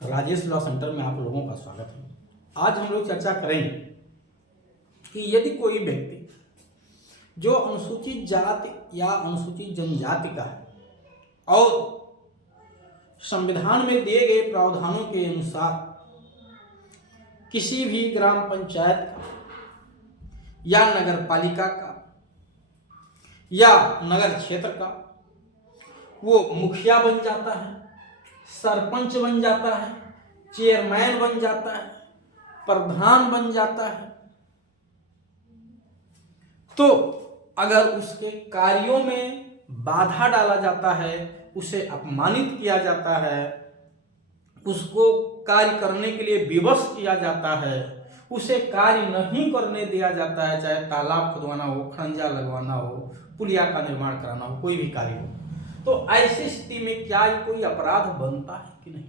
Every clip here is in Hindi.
राजेश लॉ सेंटर में आप लोगों का स्वागत है। आज हम लोग चर्चा करेंगे कि यदि कोई व्यक्ति जो अनुसूचित जाति या अनुसूचित जनजाति का है और संविधान में दिए गए प्रावधानों के अनुसार किसी भी ग्राम पंचायत का या नगर पालिका का या नगर क्षेत्र का वो मुखिया बन जाता है, सरपंच बन जाता है, चेयरमैन बन जाता है, प्रधान बन जाता है, तो अगर उसके कार्यों में बाधा डाला जाता है, उसे अपमानित किया जाता है, उसको कार्य करने के लिए विवश किया जाता है, उसे कार्य नहीं करने दिया जाता है, चाहे तालाब खुदवाना हो, खंजा लगवाना हो, पुलिया का निर्माण कराना हो, कोई भी कार्य हो, तो ऐसी स्थिति में क्या कोई अपराध बनता है कि नहीं?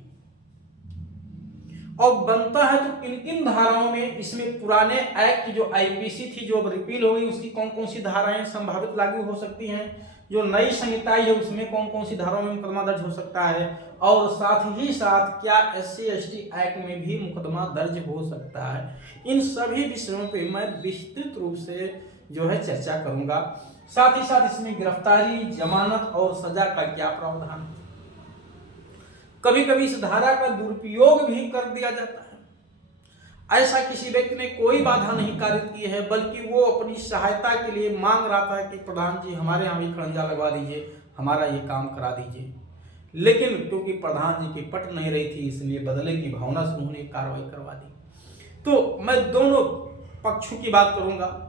और बनता है तो किन किन धाराओं में? इसमें पुराने एक्ट जो आईपीसी थी जो अब रिपील हो गई, उसकी कौन कौन सी धाराएं संभावित लागू हो सकती हैं? जो नई संहिता है उसमें कौन कौन सी धाराओं में मुकदमा दर्ज हो सकता है? और साथ ही साथ क्या SC ST एक्ट में भी मुकदमा दर्ज हो सकता है? इन सभी विषयों पे मैं विस्तृत रूप से जो है चर्चा करूंगा। साथ ही साथ इसमें गिरफ्तारी, जमानत और सजा का क्या प्रावधान है। कभी कभी इस धारा का दुरुपयोग भी कर दिया जाता है। ऐसा किसी व्यक्ति ने कोई बाधा नहीं कारित की है, बल्कि वो अपनी सहायता के लिए मांग रहा था कि प्रधान जी हमारे यहाँ भी खड़ंजा लगवा दीजिए, हमारा ये काम करा दीजिए। लेकिन क्योंकि प्रधान जी की पट नहीं रही थी, इसलिए बदले की भावना से उन्होंने कार्रवाई करवा दी। तो मैं दोनों पक्षों की बात करूंगा।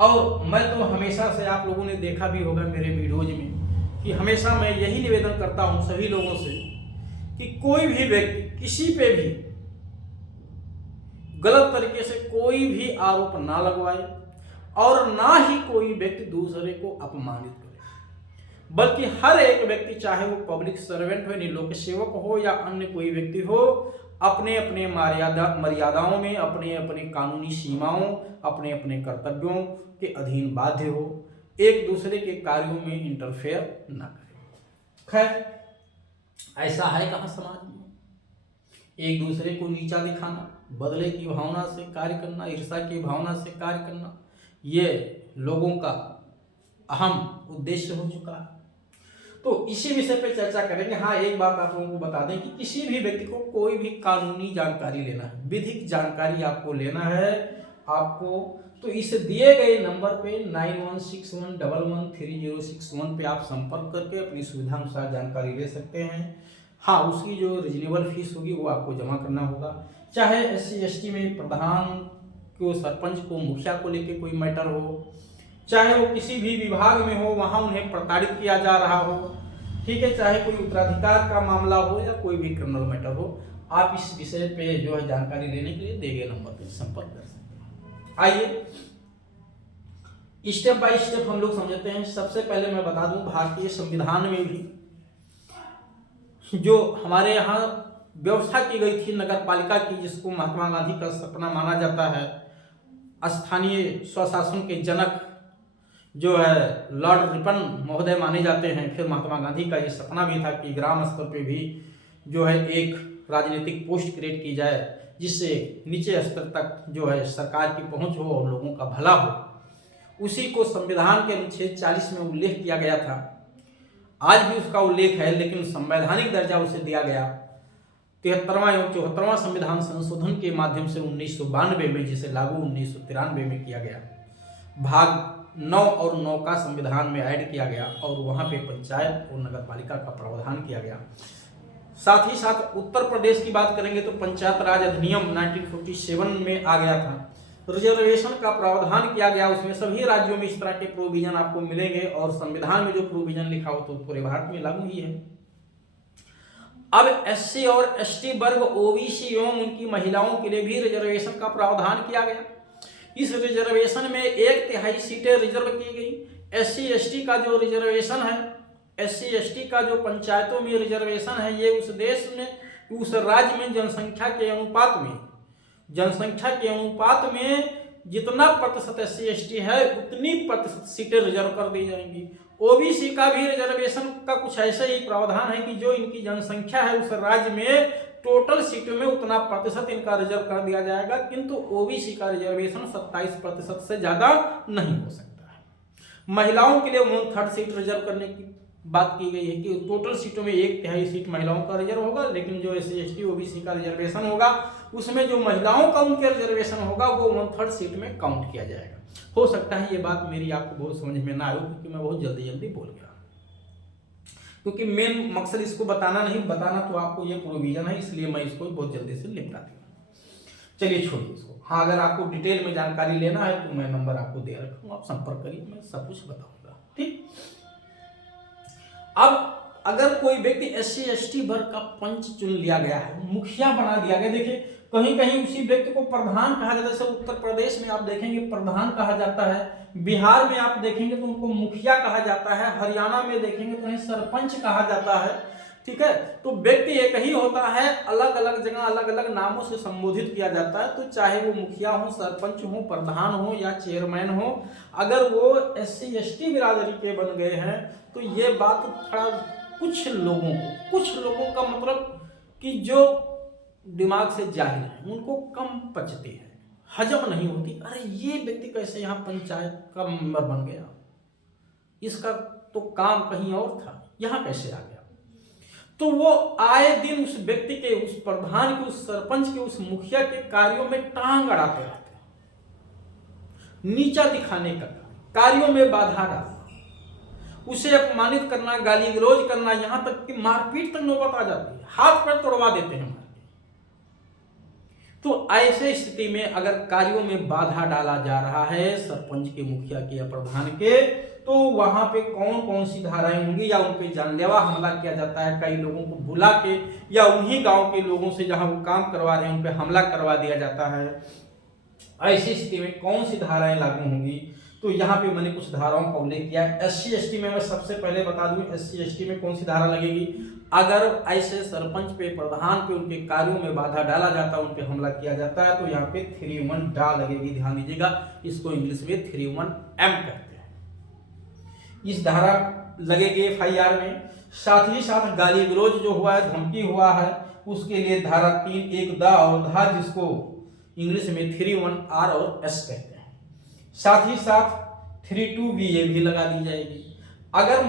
और मैं तो हमेशा से, आप लोगों ने देखा भी होगा मेरे वीडियोज में, कि हमेशा मैं यही निवेदन करता हूं सभी लोगों से कि कोई भी व्यक्ति किसी पे भी गलत तरीके से कोई भी आरोप ना लगवाए और ना ही कोई व्यक्ति दूसरे को अपमानित करे, बल्कि हर एक व्यक्ति, चाहे वो पब्लिक सर्वेंट हो, लोक सेवक हो या अन्य कोई व्यक्ति हो, अपने अपने मर्यादाओं में, अपने अपने कानूनी सीमाओं, अपने अपने कर्तव्यों के अधीन बाध्य हो, एक दूसरे के कार्यों में इंटरफेयर ना करे। खैर, ऐसा है कहाँ समाज में? एक दूसरे को नीचा दिखाना, बदले की भावना से कार्य करना, ईर्ष्या की भावना से कार्य करना, ये लोगों का अहम उद्देश्य हो चुका है। तो इसी विषय पे चर्चा करेंगे। हाँ, एक बात आप लोगों को बता दें कि किसी भी व्यक्ति को कोई भी कानूनी जानकारी लेना है, विधिक जानकारी आपको लेना है आपको, तो इस दिए गए नंबर पे 9161113061 पे आप संपर्क करके अपनी सुविधा अनुसार जानकारी ले सकते हैं। हाँ, उसकी जो रिजनेबल फीस होगी वो आपको जमा करना होगा। चाहे SC ST में प्रधान को, सरपंच को, मुखिया को लेके कोई मैटर हो, चाहे वो किसी भी विभाग में हो, वहां उन्हें प्रताड़ित किया जा रहा हो, ठीक है, चाहे कोई उत्तराधिकार का मामला हो या कोई भी क्रिमिनल मैटर हो, आप इस विषय पे जो है जानकारी लेने के लिए दिए गए नंबर पे संपर्क कर सकते हैं। आइए स्टेप बाय स्टेप हम लोग समझते हैं। सबसे पहले मैं बता दूं, भारतीय संविधान में भी जो हमारे यहाँ व्यवस्था की गई थी नगर पालिका की, जिसको महात्मा गांधी का सपना माना जाता है, स्थानीय स्वशासन के जनक जो है लॉर्ड रिपन महोदय माने जाते हैं। फिर महात्मा गांधी का ये सपना भी था कि ग्राम स्तर पे भी जो है एक राजनीतिक पोस्ट क्रिएट की जाए, जिससे नीचे स्तर तक जो है सरकार की पहुंच हो और लोगों का भला हो। उसी को संविधान के अनुच्छेद 40 में उल्लेख किया गया था। आज भी उसका उल्लेख है, लेकिन संवैधानिक दर्जा उसे दिया गया 73वां एवं 74वां संविधान संशोधन के माध्यम से 1992 में, जिसे लागू 1993 में किया गया। भाग 9 और 9 का संविधान में ऐड किया गया और वहां पे पंचायत और नगर पालिका का प्रावधान किया गया। साथ ही साथ उत्तर प्रदेश की बात करेंगे तो पंचायत राज अधिनियम 1947 में आ गया था। रिजर्वेशन का प्रावधान किया गया, उसमें सभी राज्यों में इस तरह के प्रोविजन आपको मिलेंगे और संविधान में जो प्रोविजन लिखा हो तो पूरे भारत में लागू ही है। अब SC और ST वर्ग, OBC एवं उनकी महिलाओं के लिए भी रिजर्वेशन का प्रावधान किया गया। इस रिजर्वेशन में 1/3 सीटें रिजर्व की गई। SC ST का जो रिजर्वेशन है, SC ST का जो पंचायतों में रिजर्वेशन है, ये उस देश में, उस राज्य में जनसंख्या के अनुपात में जितना प्रतिशत SC ST है उतनी प्रतिशत सीटें रिजर्व कर दी जाएंगी। OBC का भी रिजर्वेशन का कुछ ऐसा ही प्रावधान है कि जो इनकी जनसंख्या है उस राज्य में टोटल सीटों में उतना प्रतिशत इनका रिजर्व कर दिया जाएगा, किंतु ओबीसी का रिजर्वेशन 27% से ज्यादा नहीं हो सकता है। महिलाओं के लिए 1/3 सीट रिजर्व करने की बात की गई है कि टोटल सीटों में 1/3 सीट महिलाओं का रिजर्व होगा, लेकिन जो SC ST ओबीसी का रिजर्वेशन होगा उसमें जो महिलाओं का उनके रिजर्वेशन होगा वो 1/3 सीट में काउंट किया जाएगा। हो सकता है ये बात मेरी आपको बहुत समझ में ना आए, क्योंकि मैं बहुत जल्दी बोल गया, क्योंकि मेन मकसद इसको बताना नहीं, बताना तो आपको ये प्रोविजन है, इसलिए मैं इसको बहुत जल्दी से निपटा दूंगा। चलिए छोड़िए इसको। हाँ, अगर आपको डिटेल में जानकारी लेना है तो मैं नंबर आपको दे रखा हूँ, आप संपर्क करिए, मैं सब कुछ बताऊंगा। ठीक। अब अगर कोई व्यक्ति SC ST वर्ग का पंच चुन लिया गया है, मुखिया बना दिया गया, देखिए कहीं कहीं उसी व्यक्ति को प्रधान कहा जाता है। जैसे उत्तर प्रदेश में आप देखेंगे प्रधान कहा जाता है, बिहार में आप देखेंगे तो उनको मुखिया कहा जाता है, हरियाणा में देखेंगे तो उन्हें सरपंच कहा जाता है। ठीक है, तो व्यक्ति एक ही होता है, अलग अलग जगह अलग अलग नामों से संबोधित किया जाता है। तो चाहे वो मुखिया हो, सरपंच हो, प्रधान हो या चेयरमैन हो, अगर वो SC ST बिरादरी के बन गए हैं तो ये बात थोड़ा कुछ लोगों का मतलब कि जो दिमाग से जाहिल है उनको कम पचती है, हजम नहीं होती। अरे ये व्यक्ति कैसे यहाँ पंचायत का मेंबर बन गया, इसका तो काम कहीं और था, यहाँ कैसे आ गया। तो वो आए दिन उस व्यक्ति के, उस प्रधान के, उस सरपंच के, उस मुखिया के कार्यों में टांग अड़ाते रहते हैं, नीचा दिखाने का कार्यों में बाधा डालना, उसे अपमानित करना, गाली गलौज करना, यहां तक कि मारपीट तक नौबत आ जाती है, हाथ पैर तोड़वा देते हैं। तो ऐसे स्थिति में अगर कार्यों में बाधा डाला जा रहा है सरपंच के, मुखिया के या प्रधान के, तो वहां पे कौन कौन सी धाराएं होंगी, या उन पे जानलेवा हमला किया जाता है, कई लोगों को बुला के या उन्हीं गांव के लोगों से जहां वो काम करवा रहे हैं उन पे हमला करवा दिया जाता है। ऐसी स्थिति में कौन सी धाराएं लागू होंगी, तो यहाँ पे मैंने कुछ धाराओं का उल्लेख किया है। SC ST में मैं सबसे पहले बता दूं, SC ST में कौन सी धारा लगेगी, अगर ऐसे सरपंच पे, प्रधान पे, उनके कार्यों में बाधा डाला जाता है, उन पे हमला किया जाता है, तो यहाँ पे 3(1) डा लगेगी। ध्यान दीजिएगा, इसको इंग्लिश में 3(1)M कहते हैं। इस धारा लगेगी FIR में। साथ ही साथ गाली गलौज जो हुआ है, धमकी हुआ है, उसके लिए धारा 3(1) दा और धा, जिसको इंग्लिश में 3(1)R और S कहते हैं। साथ ही साथ 3(2)B ये भी लगा दी जाएगी। अगर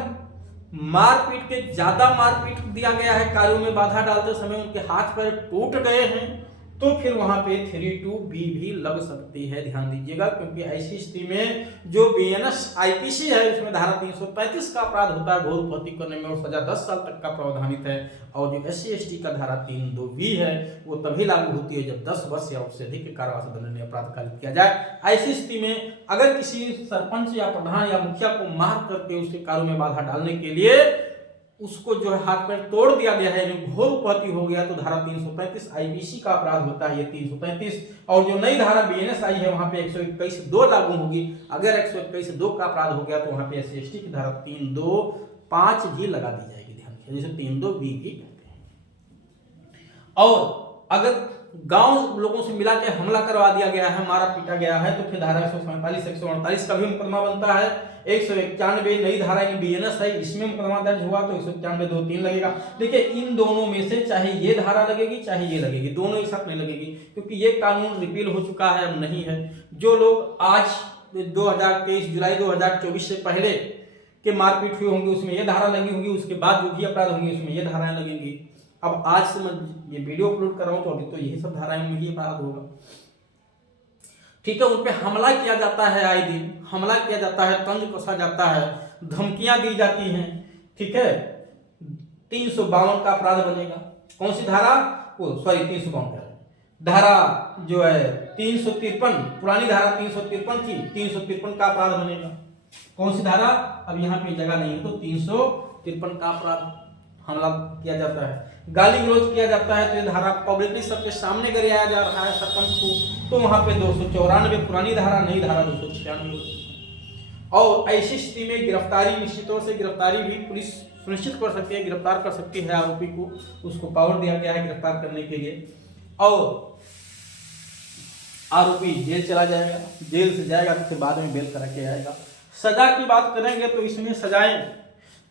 मारपीट के, ज्यादा मारपीट दिया गया है, कार्यों में बाधा डालते समय उनके हाथ पैर टूट गए हैं, तो फिर वहां पे 3(2)B भी लग सकती है। ध्यान दीजिएगा, क्योंकि ऐसी स्थिति में जो BNS IPC है उसमें धारा 335 का अपराध होता है घोर उपहत्ति करने में, और सजा 10 साल तक का प्रावधानित है। और जो SC ST का धारा 3(2)B है वो तभी लागू होती है जब 10 वर्ष या उससे अधिक कारावास दंडनीय अपराध कारित किया जाए। ऐसी स्थिति में अगर किसी सरपंच या प्रधान या मुखिया को मार करके उसके कार्यों में बाधा डालने के लिए उसको जो है हाथ पैर तोड़ दिया गया है, घोर उपहत्ति हो गया, तो धारा 335 IPC का अपराध होता है, ये 335। और जो नई धारा BNS आई है वहां पे 121(2) लागू होगी। अगर 121(2) का अपराध हो गया तो वहां पे SC ST की धारा 3(2)5 भी लगा दी जाएगी। ध्यान रखिए, जैसे 3(2)B भी कहते हैं। और अगर गांव लोगों से मिला के हमला करवा दिया गया है, मारा पीटा गया है, तो फिर धारा 147, 148 का भी मुकदमा बनता है। 191 नई धारा BNS है, इसमें मुकदमा दर्ज हुआ तो 191 2-3 लगेगा। देखिए इन दोनों में से चाहे ये धारा लगेगी चाहे ये लगेगी, दोनों एक साथ नहीं लगेगी, क्योंकि ये कानून रिपील हो चुका है, अब नहीं है। जो लोग आज 2023 जुलाई 2024 से पहले के मारपीट हुए होंगे उसमें ये धारा लगी होगी, उसके बाद जो भी अपराध होंगे उसमें ये धाराएं लगेंगी। अब आज से मैं ये वीडियो अपलोड कर रहा हूं तो अभी तो यही सब धाराएं में ही अपराध होगा। ठीक है, उन पे हमला किया जाता है, आए दिन हमला किया जाता है, तंज कसा जाता है, धमकियां दी जाती हैं। ठीक है, 352 का अपराध बनेगा। कौन सी धारा, सॉरी 352 धारा जो है 353, पुरानी धारा 353 थी, 353 का अपराध बनेगा। कौन सी धारा, अब यहाँ पे जगह नहीं है, तो 353 का अपराध हमला किया जाता है। गाली गलौज किया जाता है तो ये धारा पब्लिकली सबके सामने गिराया जा रहा है सरपंच को, तो वहां पे 294 पुरानी धारा, नई धारा 296। और ऐसी स्थिति में गिरफ्तारी, निश्चित तौर से गिरफ्तारी भी पुलिस सुनिश्चित कर सकती है, गिरफ्तार कर सकती है आरोपी को, उसको पावर दिया गया है गिरफ्तार करने के लिए। और आरोपी जेल चला जाएगा, जेल से जाएगा तो फिर बाद में बेल करा के आएगा। सजा की बात करेंगे तो इसमें सजाएं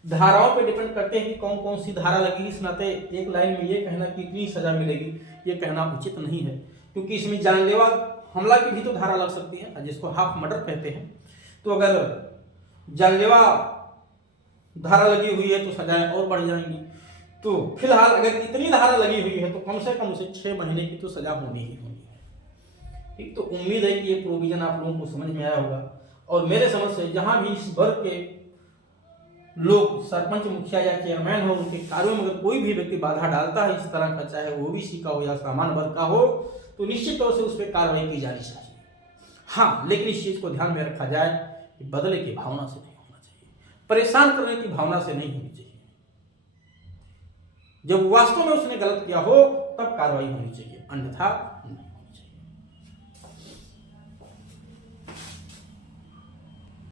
धाराओं पे डिपेंड करते हैं कि कौन कौन सी धारा लगी। इस नाते एक लाइन में ये कहना कि इतनी सजा मिलेगी, ये कहना उचित नहीं है, क्योंकि इसमें जानलेवा हमला की भी तो धारा लग सकती है, जिसको हाफ मर्डर कहते हैं। तो अगर जानलेवा धारा लगी हुई है तो सजाएं और बढ़ जाएंगी। तो फिलहाल अगर इतनी धारा लगी हुई है तो कम से कम उसे 6 महीने की तो सजा होनी ही होनी है। ठीक, तो उम्मीद है कि ये प्रोविजन आप लोगों को समझ में आया होगा। और मेरे समझ से जहां भी इस वर्ग के लोग सरपंच, मुखिया या चेयरमैन हो, उनके कार्यों में अगर कोई भी व्यक्ति बाधा डालता है इस तरह का, चाहे वो ओबीसी का हो या सामान्य वर्ग का हो, तो निश्चित तौर से उस पर कार्रवाई की जानी चाहिए। हाँ, लेकिन इस चीज को ध्यान में रखा जाए कि बदले की भावना से नहीं होना चाहिए, परेशान करने की भावना से नहीं होनी चाहिए। जब वास्तव में उसने गलत किया हो तब कार्रवाई होनी चाहिए, अन्यथा